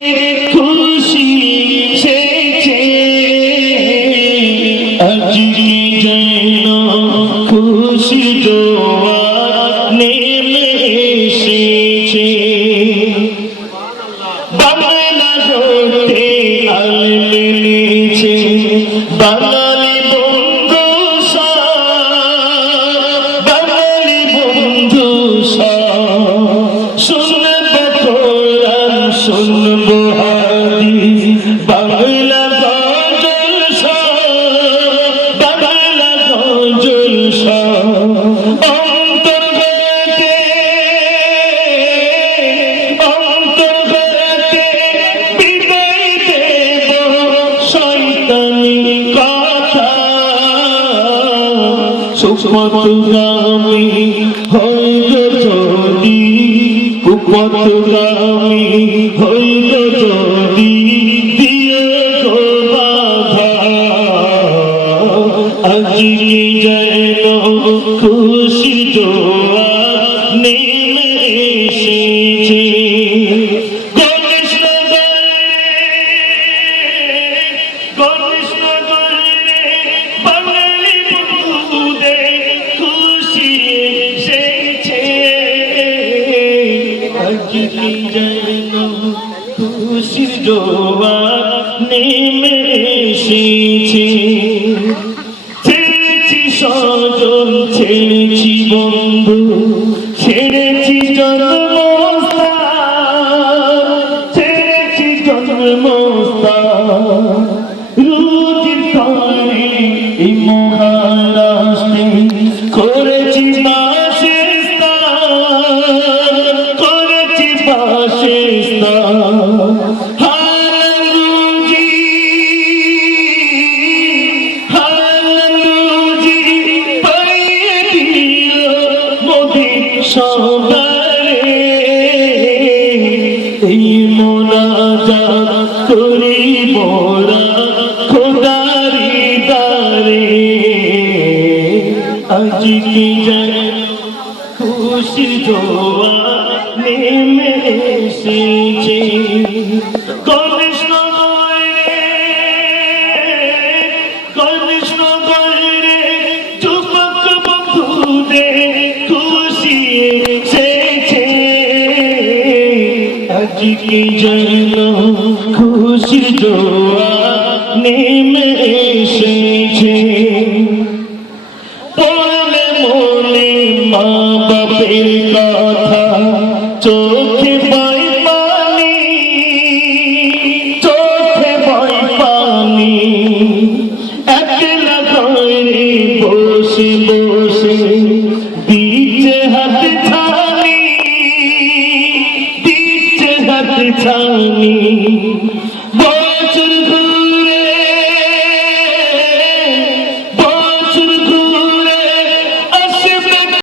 খুশি সেছে আজকে যেন খুশি জোয়ার নেমে এসেছে বাংলা হতে আল মিলেছে বাঙালি বন্ধু বাঙালি বন্ধু শুনবো কোরআন শুনবো হাদিস বাংলা গজল বাংলা গজল অন্তর হতে বিদায় দেব শয়তানি কথা সুপথগামী হইল যদি কুপথগামী হইল যদি দিয়ে গো বাধা আজকে যেন খুশি জোয়ার নেমে এসেছে বাঙালি বন্ধুদের খুশি এসেছে আজকে যেন খুশির জোয়ার নেমে এসেছে ছেড়েছি স্বজন ছেড়েছি বন্ধু ছেড়েছি জন্মস্থান ছেড়েছি জন্মস্থান রুজির তরে এই মহারাষ্ট্রে করেছি বাসস্থান করেছি বাসস্থান হালুজি পাইয়ে দিল মোদির সবারে এই মোনাজাত করি মোরা খোদারি দারে আজকে যেন খুশির জোয়ার নেমে এসেছে কৃষ্ণগড়ে যুবক বন্ধুদের খুশি এসেছে আজকে যেন খুশির জোয়ার নেমে এসেছে পড়লে মনে মা বাপের কথা চোখে বয় পানি চোখে বয় পানি একলা ঘরে বসে বসে দিচ্ছে হাত ছানি দিচ্ছে হাত ছানি